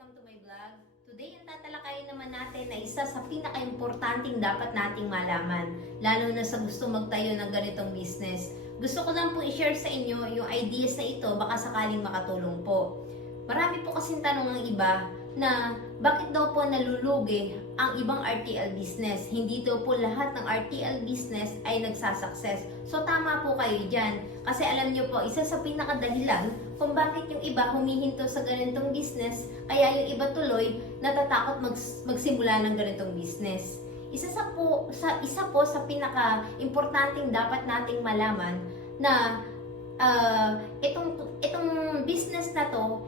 welcome to my vlog. Today, ang tatalakayin naman natin na isa sa pinaka-importanting dapat nating malaman, lalo na sa gusto magtayo ng ganitong business. Gusto ko lang po i-share sa inyo yung ideas na ito, baka sakaling makatulong po. Marami po kasing tanong ng iba na bakit daw po nalulugi ang ibang RTL business. Hindi daw po lahat ng RTL business ay nagsasucess. So tama po kayo dyan. Kasi alam nyo po, isa sa pinakadahilan kung bakit yung iba humihinto sa ganitong business, kaya yung iba tuloy natatakot magsimula ng ganitong business. Isa po sa pinaka-importanting dapat nating malaman na itong business na to,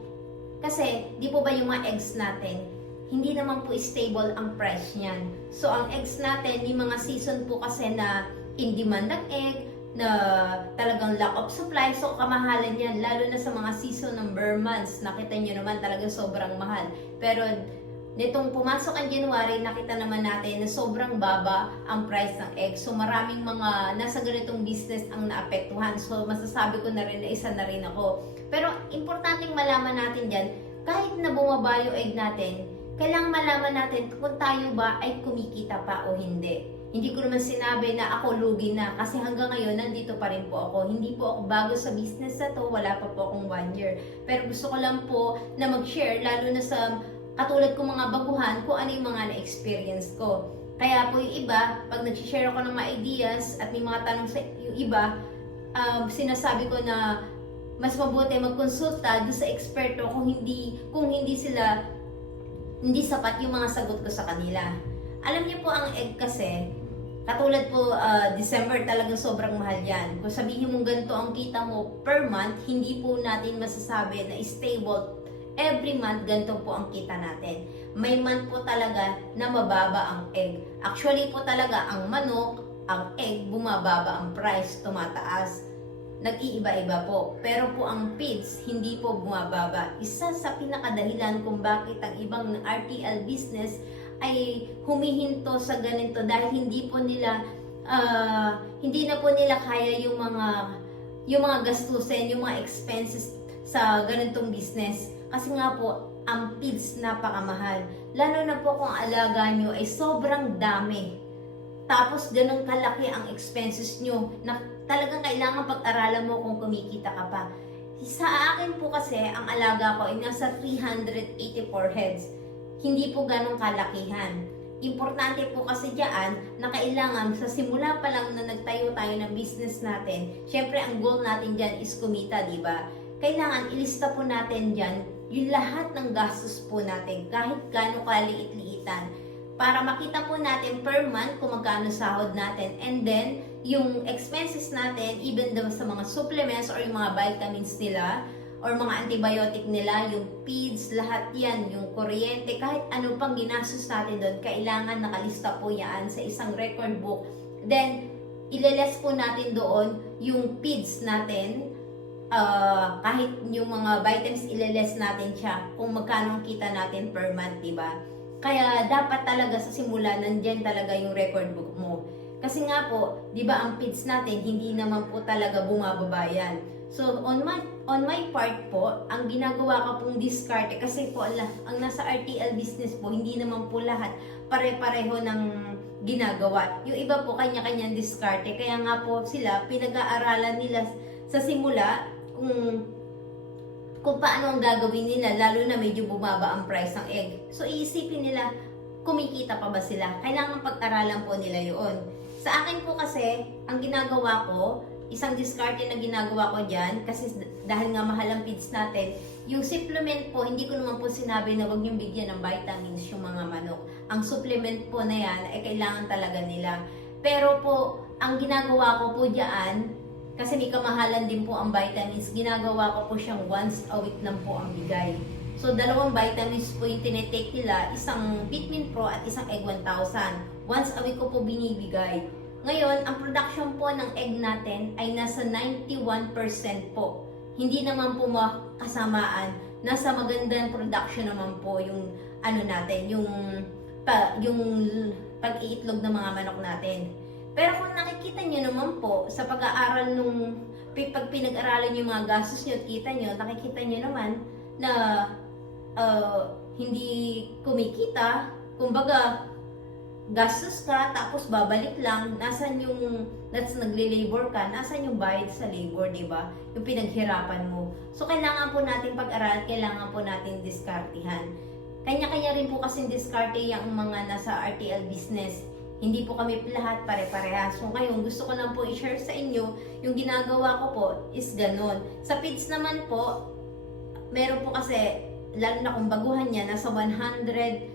kasi di po ba yung mga eggs natin, hindi naman po stable ang price niyan. So ang eggs natin, yung mga season po kasi na in demand ng egg, na talagang lack of supply, so kamahalan yan, lalo na sa mga season ng bare months, nakita nyo naman talagang sobrang mahal. Pero nitong pumasok ang January, nakita naman natin na sobrang baba ang price ng egg. So maraming mga nasa ganitong business ang naapektuhan. So masasabi ko na rin na isa na rin ako. Pero importanteng malaman natin dyan, kahit na bumaba yung egg natin, kailangan malaman natin kung tayo ba ay kumikita pa o hindi. Hindi ko naman sinabi na ako lugi na, kasi hanggang ngayon nandito pa rin po ako. Hindi po ako bago sa business na to, wala pa po akong 1 year. Pero gusto ko lang po na mag-share, lalo na sa katulad kong mga baguhan, kung ano yung mga na-experience ko. Kaya po yung iba, pag nag-share ako ng mga ideas at may mga tanong sa yung iba, sinasabi ko na mas mabuti magkonsulta doon sa eksperto kung hindi sapat yung mga sagot ko sa kanila. Alam niyo po, ang egg kasi, katulad po, December talagang sobrang mahal yan. Kung sabihin mong ganito ang kita mo per month, hindi po natin masasabi na stable. Every month, ganito po ang kita natin. May month po talaga na mababa ang egg. Actually po talaga, ang manok, ang egg, bumababa ang price, tumataas. Nag-iiba-iba po. Pero po ang feeds, hindi po bumababa. Isa sa pinakadahilan kung bakit ang ibang RTL business ay humihinto sa ganito dahil hindi na po nila kaya yung mga gastusin, yung mga expenses sa ganitong business. Kasi nga po, ang feeds napakamahal. Lalo na po kung alaga nyo ay sobrang dami. Tapos ganun kalaki ang expenses nyo na talagang kailangan pag-aralan mo kung kumikita ka pa. Sa akin po kasi, ang alaga ko ay nasa 384 heads. Hindi po ganong kalakihan. Importante po kasi diyan na kailangan sa simula pa lang na nagtayo tayo ng business natin, syempre ang goal natin diyan is kumita, di ba? Kailangan ilista po natin diyan yung lahat ng gastos po natin, kahit gaano kaliit-liitan, para makita po natin per month kung magkano sahod natin, and then yung expenses natin, even sa mga supplements or yung mga vitamins nila, or mga antibiotic nila, yung feeds, lahat yan, yung kuryente, kahit ano pang ginastos natin doon, kailangan nakalista po yan sa isang record book. Then, ileless po natin doon yung feeds natin, kahit yung mga vitamins, ileless natin siya kung magkano kita natin per month, diba? Kaya dapat talaga sa simula, nandyan talaga yung record book mo. Kasi nga po, diba ang feeds natin, hindi naman po talaga bumababa yan. So, on my part po, ang ginagawa ko pong diskarte, kasi po ang nasa RTL business po, hindi naman po lahat pare-pareho ng ginagawa. Yung iba po, kanya-kanyang diskarte. Kaya nga po sila, pinag-aaralan nila sa simula kung paano ang gagawin nila, lalo na medyo bumaba ang price ng egg. So, iisipin nila, kumikita pa ba sila? Kailangan pag-aralan po nila yun. Sa akin po kasi, ang ginagawa ko, isang diskarte na ginagawa ko dyan, kasi dahil nga mahal ang feeds natin, yung supplement po, hindi ko naman po sinabi na huwag niyong bigyan ng vitamins yung mga manok. Ang supplement po na yan ay kailangan talaga nila. Pero po, ang ginagawa ko po dyan, kasi may kamahalan din po ang vitamins, ginagawa ko po siyang once a week lang po ang bigay. So, 2 vitamins po yung tinitake nila, isang Vitamin Pro at isang Egg 1000. Once a week ko po binibigay. Ngayon, ang production po ng egg natin ay nasa 91% po. Hindi naman po makasamaan. Nasa magandang production naman po yung natin, yung pag-iitlog ng mga manok natin. Pero kung nakikita nyo naman po sa pag-aaral pag pinag-aralan yung mga gastos nyo at kita nyo, nakikita nyo naman na hindi kumikita, kumbaga, gastos ka, tapos babalik lang, nasan yung, that's nagle-labor ka, nasan yung bayad sa labor, di ba? Yung pinaghirapan mo. So, kailangan po natin pag-aralan, kailangan po natin diskartihan. Kanya-kanya rin po kasing diskarte yung mga nasa RTL business. Hindi po kami lahat pare-parehas. So, ngayon, gusto ko lang po i-share sa inyo, yung ginagawa ko po is ganun. Sa feeds naman po, meron po kasi, lalo na kung baguhan niya, nasa 100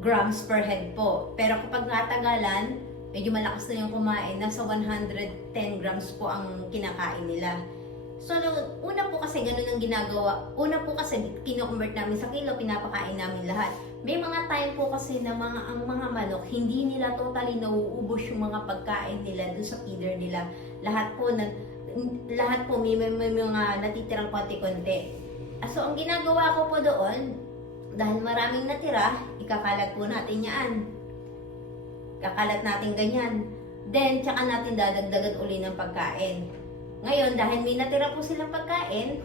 grams per head po. Pero kapag natagalan, medyo malakas na yung kumain, nasa 110 grams po ang kinakain nila. So, una po kasi ganun ang ginagawa. Una po kasi kino-convert namin sa kilo, pinapakain namin lahat. May mga time po kasi na ang mga manok, hindi nila totally nauubos yung mga pagkain nila dun sa feeder nila. Lahat po may mga natitirang konti-konti. So, ang ginagawa ko po doon, dahil maraming natira, ikakalat po natin yan. Kakalat natin ganyan. Then, tsaka natin dadagdagan uli ng pagkain. Ngayon, dahil may natira po silang pagkain,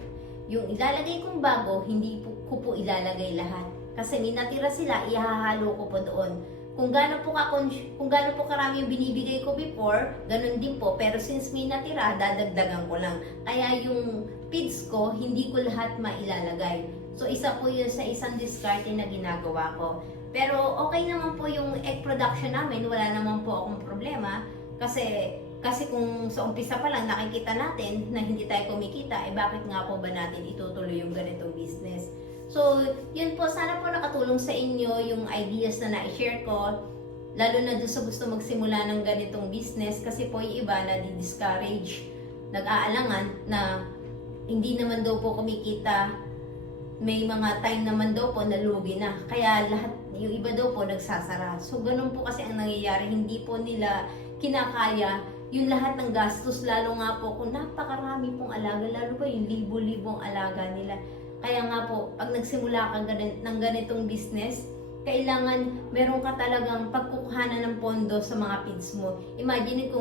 yung ilalagay kong bago, hindi ko po ilalagay lahat. Kasi may natira sila, ihahalo ko po doon. Kung gaano po karami yung binibigay ko before, ganun din po. Pero since may natira, dadagdagan ko lang. Kaya yung feeds ko, hindi ko lahat mailalagay. So, isa po yun sa isang diskarte na ginagawa ko. Pero okay naman po yung egg production namin, wala naman po akong problema. Kasi kung sa umpisa pa lang nakikita natin na hindi tayo kumikita, bakit nga po ba natin itutuloy yung ganitong business? So, yun po, sana po nakatulong sa inyo yung ideas na na-share ko, lalo na doon sa gusto magsimula ng ganitong business, kasi po yung iba na di-discourage, nag-aalangan na hindi naman daw po kumikita, may mga time naman daw po na lugi na. Kaya lahat, yung iba daw po nagsasara. So, ganun po kasi ang nangyayari. Hindi po nila kinakaya yung lahat ng gastos, lalo nga po kung napakarami pong alaga, lalo pa yung libo-libong alaga nila. Kaya nga po, pag nagsimula ka ng ganitong business, kailangan meron ka talagang pagkukuhanan ng pondo sa mga feeds mo. Imagine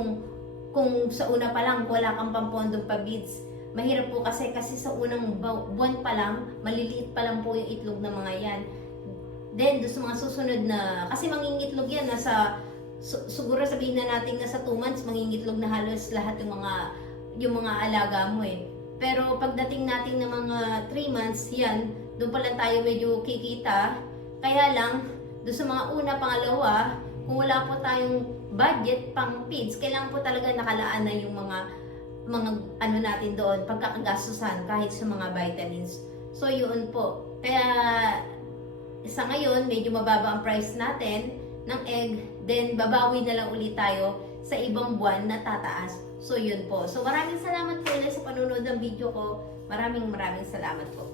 kung sa una pa lang wala kang pampondong pa-feeds. Mahirap po kasi sa unang buwan pa lang, maliliit pa lang po yung itlog ng mga yan. Then, doon sa mga susunod na, kasi mangingitlog yan, siguro sabihin na natin nasa 2 months, mangingitlog na halos lahat yung mga alaga mo eh. Pero pagdating natin ng mga 3 months, yan, doon pa lang tayo medyo kikita. Kaya lang, doon sa mga una, pangalawa, kung wala po tayong budget pang feeds, kailangan po talaga nakalaan na yung mga ano natin doon, pagkakagastusan kahit sa mga vitamins. So, yun po. Kaya, sa ngayon, medyo mababa ang price natin ng egg, then babawi na lang ulit tayo sa ibang buwan na tataas. So, yun po. So, maraming salamat po ulit sa panonood ng video ko. Maraming salamat po.